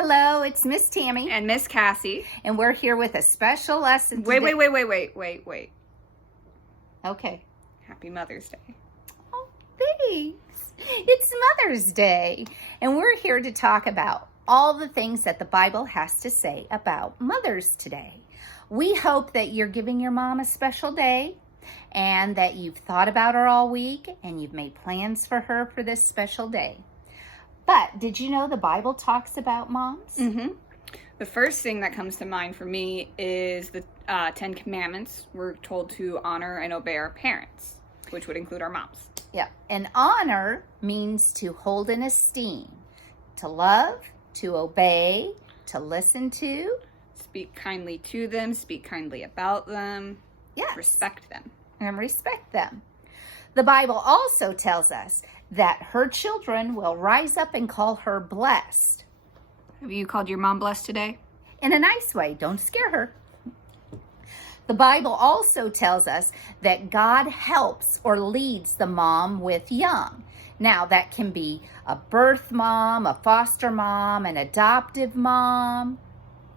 Hello, it's Miss Tammy. And Miss Cassie. And we're here with a special lesson Wait. today. Okay. Happy Mother's Day. Oh, thanks. It's Mother's Day. And we're here to talk about all the things that the Bible has to say about mothers today. We hope that you're giving your mom a special day and that you've thought about her all week and you've made plans for her for this special day. But did you know the Bible talks about moms? Mm-hmm. The first thing that comes to mind for me is the Ten Commandments. We're told to honor and obey our parents, which would include our moms. Yeah. And honor means to hold in esteem, to love, to obey, to listen to. Speak kindly to them, speak kindly about them. Yes. Respect them. And respect them. The Bible also tells us that her children will rise up and call her blessed. Have you called your mom blessed today? In a nice way. Don't scare her. The Bible also tells us that God helps or leads the mom with young. Now, that can be a birth mom, a foster mom, an adoptive mom.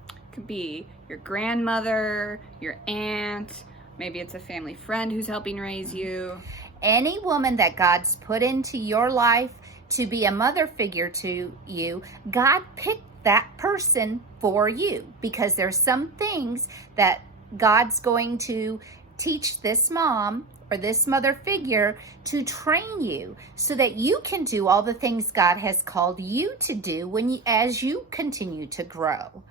It could be your grandmother, your aunt. Maybe it's a family friend who's helping raise you. Any woman that God's put into your life to be a mother figure to you, God picked that person for you because there's some things that God's going to teach this mom or this mother figure to train you so that you can do all the things God has called you to do as you continue to grow.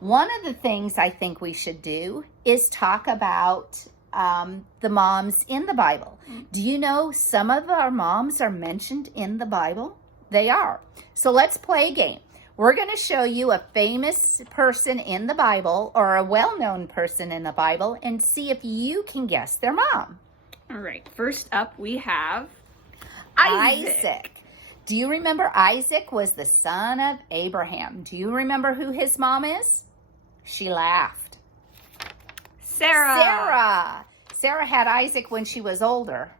One of the things I think we should do is talk about the moms in the Bible. Do you know some of our moms are mentioned in the Bible? They are. So let's play a game. We're going to show you a famous person in the Bible or a well-known person in the Bible and see if you can guess their mom. All right. First up, we have Isaac. Do you remember Isaac was the son of Abraham? Do you remember who his mom is? She laughed. Sarah had Isaac when she was older.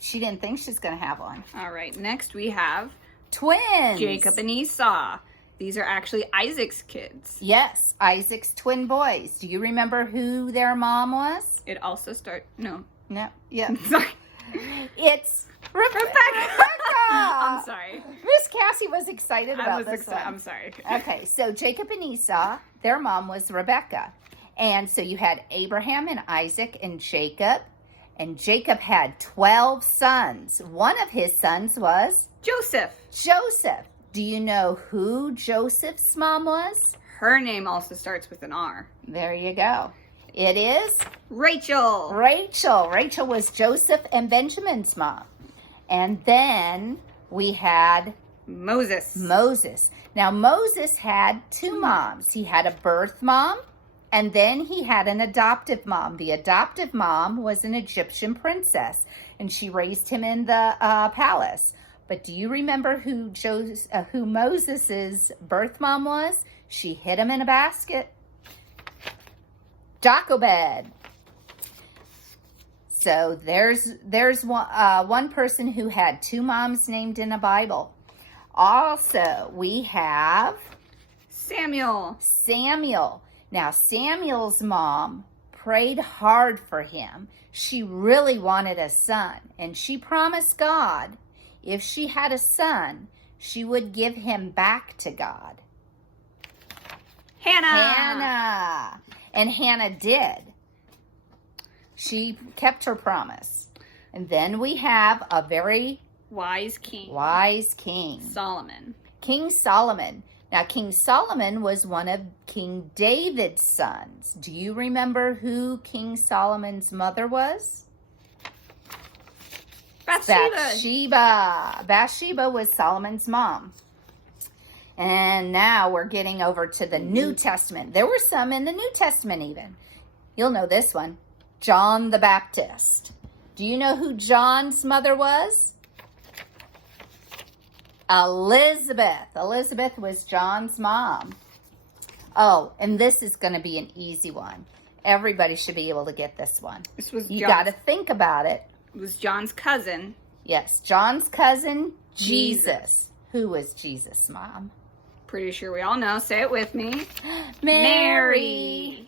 She didn't think she was going to have one. All right. Next, we have twins. Jacob and Esau. These are actually Isaac's kids. Yes, Isaac's twin boys. Do you remember who their mom was? It also No. Yeah. Sorry. It's Rebecca. I'm sorry. Miss Cassie was excited about this one. I'm sorry. Okay, so Jacob and Esau, their mom was Rebecca. And so you had Abraham and Isaac and Jacob. And Jacob had 12 sons. One of his sons was Joseph. Do you know who Joseph's mom was? Her name also starts with an R. There you go. It is Rachel. Rachel was Joseph and Benjamin's mom. And then we had Moses. Now Moses had two moms. He had a birth mom and then he had an adoptive mom. The adoptive mom was an Egyptian princess and she raised him in the palace. But do you remember who Moses's birth mom was? She hid him in a basket. Jochebed. So there's one person who had two moms named in the Bible. Also, we have Samuel. Now, Samuel's mom prayed hard for him. She really wanted a son, and she promised God if she had a son, she would give him back to God. Hannah. And Hannah did. She kept her promise. And then we have a very wise king. Solomon. King Solomon. Now, King Solomon was one of King David's sons. Do you remember who King Solomon's mother was? Bathsheba was Solomon's mom. And now we're getting over to the New Testament. There were some in the New Testament even. You'll know this one. John the Baptist. Do you know who John's mother was? Elizabeth. Elizabeth was John's mom. Oh, and this is going to be an easy one. Everybody should be able to get this one. You got to think about it. It was John's cousin. Yes, John's cousin, Jesus. Who was Jesus' mom? Pretty sure we all know. Say it with me. Mary.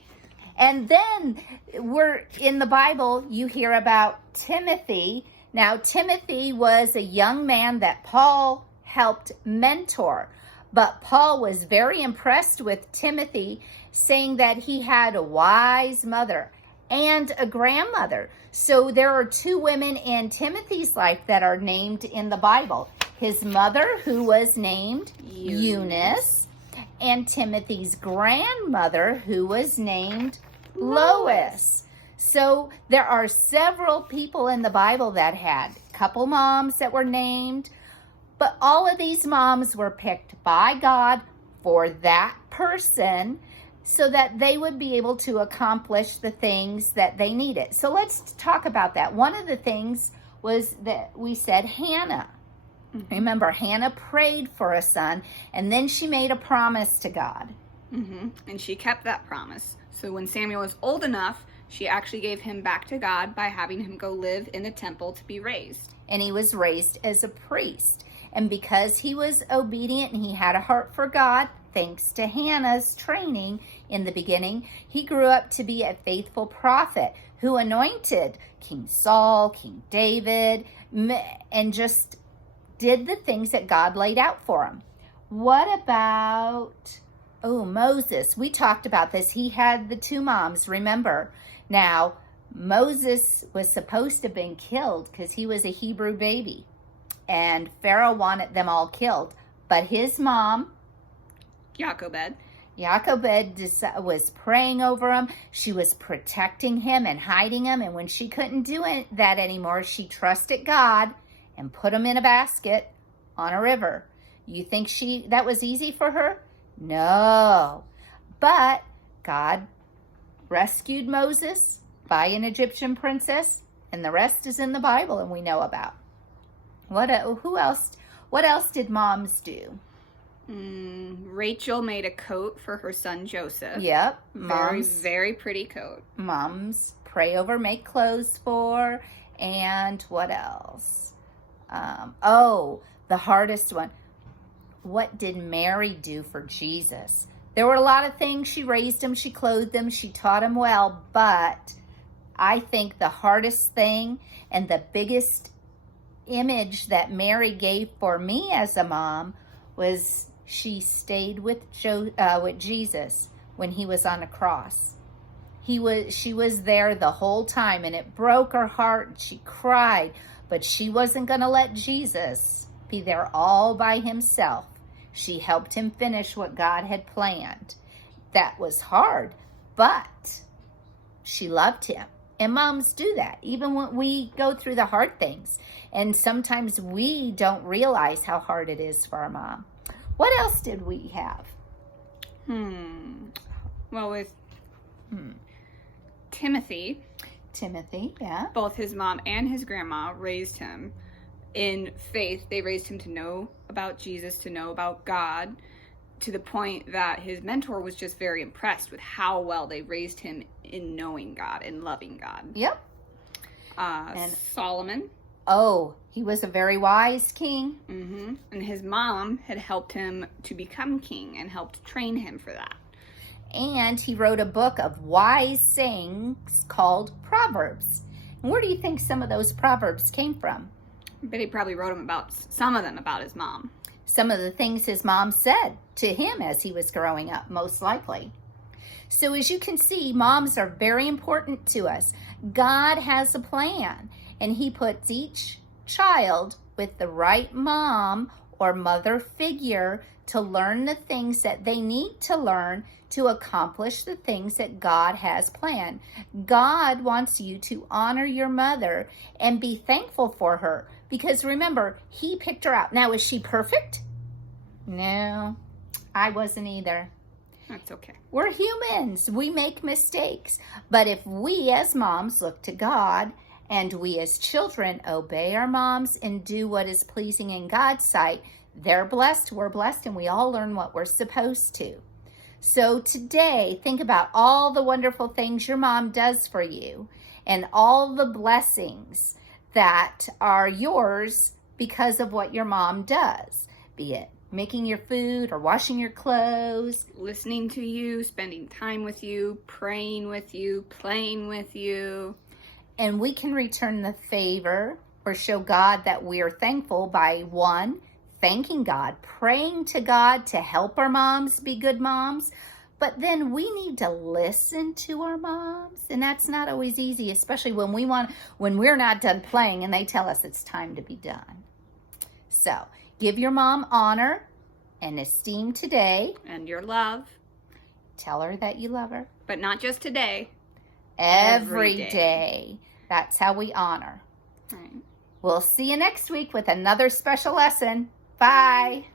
And then we're in the Bible, you hear about Timothy. Now, Timothy was a young man that Paul helped mentor. But Paul was very impressed with Timothy, saying that he had a wise mother and a grandmother. So there are two women in Timothy's life that are named in the Bible. His mother, who was named Eunice, and Timothy's grandmother, who was named Lois. So there are several people in the Bible that had a couple moms that were named, but all of these moms were picked by God for that person so that they would be able to accomplish the things that they needed. So let's talk about that. One of the things was that we said Hannah. Remember, Hannah prayed for a son, and then she made a promise to God. And she kept that promise. So when Samuel was old enough, she actually gave him back to God by having him go live in the temple to be raised. And he was raised as a priest. And because he was obedient and he had a heart for God, thanks to Hannah's training in the beginning, he grew up to be a faithful prophet who anointed King Saul, King David, and just did the things that God laid out for him. What about, Moses? We talked about this. He had the two moms, remember. Now, Moses was supposed to have been killed because he was a Hebrew baby. And Pharaoh wanted them all killed. But his mom, Jochebed, was praying over him. She was protecting him and hiding him. And when she couldn't do that anymore, she trusted God and put him in a basket on a river. You think that was easy for her? No. But God rescued Moses by an Egyptian princess, and the rest is in the Bible and we know about. What else did moms do? Rachel made a coat for her son Joseph. Yep. Very, very pretty coat. Moms pray over, make clothes for, and what else? The hardest one. What did Mary do for Jesus? There were a lot of things. She raised him, she clothed him, she taught him well, but I think the hardest thing and the biggest image that Mary gave for me as a mom was she stayed with Jesus when he was on the cross. She was there the whole time, and it broke her heart. She cried, but she wasn't going to let Jesus be there all by himself. She helped him finish what God had planned. That was hard, but she loved him. And moms do that, even when we go through the hard things. And sometimes we don't realize how hard it is for our mom. What else did we have? Well, with Timothy, yeah. Both his mom and his grandma raised him in faith. They raised him to know about Jesus, to know about God, to the point that his mentor was just very impressed with how well they raised him in knowing God and loving God. Yep. And Solomon. Oh, he was a very wise king. And his mom had helped him to become king and helped train him for that. And he wrote a book of wise sayings called Proverbs. And where do you think some of those Proverbs came from? But he probably wrote some of them about his mom. Some of the things his mom said to him as he was growing up, most likely. So as you can see, moms are very important to us. God has a plan, and he puts each child with the right mom or mother figure to learn the things that they need to learn to accomplish the things that God has planned. God wants you to honor your mother and be thankful for her, because remember, he picked her out. Now, is she perfect? No, I wasn't either. That's okay. We're humans. We make mistakes. But if we as moms look to God, and we as children obey our moms and do what is pleasing in God's sight, they're blessed, we're blessed, and we all learn what we're supposed to. So today, think about all the wonderful things your mom does for you and all the blessings that are yours because of what your mom does, be it making your food or washing your clothes. Listening to you, spending time with you, praying with you, playing with you. And we can return the favor or show God that we are thankful by, one, thanking God, praying to God to help our moms be good moms. But then we need to listen to our moms, and that's not always easy, especially when we're not done playing and they tell us it's time to be done. So give your mom honor and esteem today. And your love. Tell her that you love her. But not just today. Every day. That's how we honor. All right. We'll see you next week with another special lesson. Bye.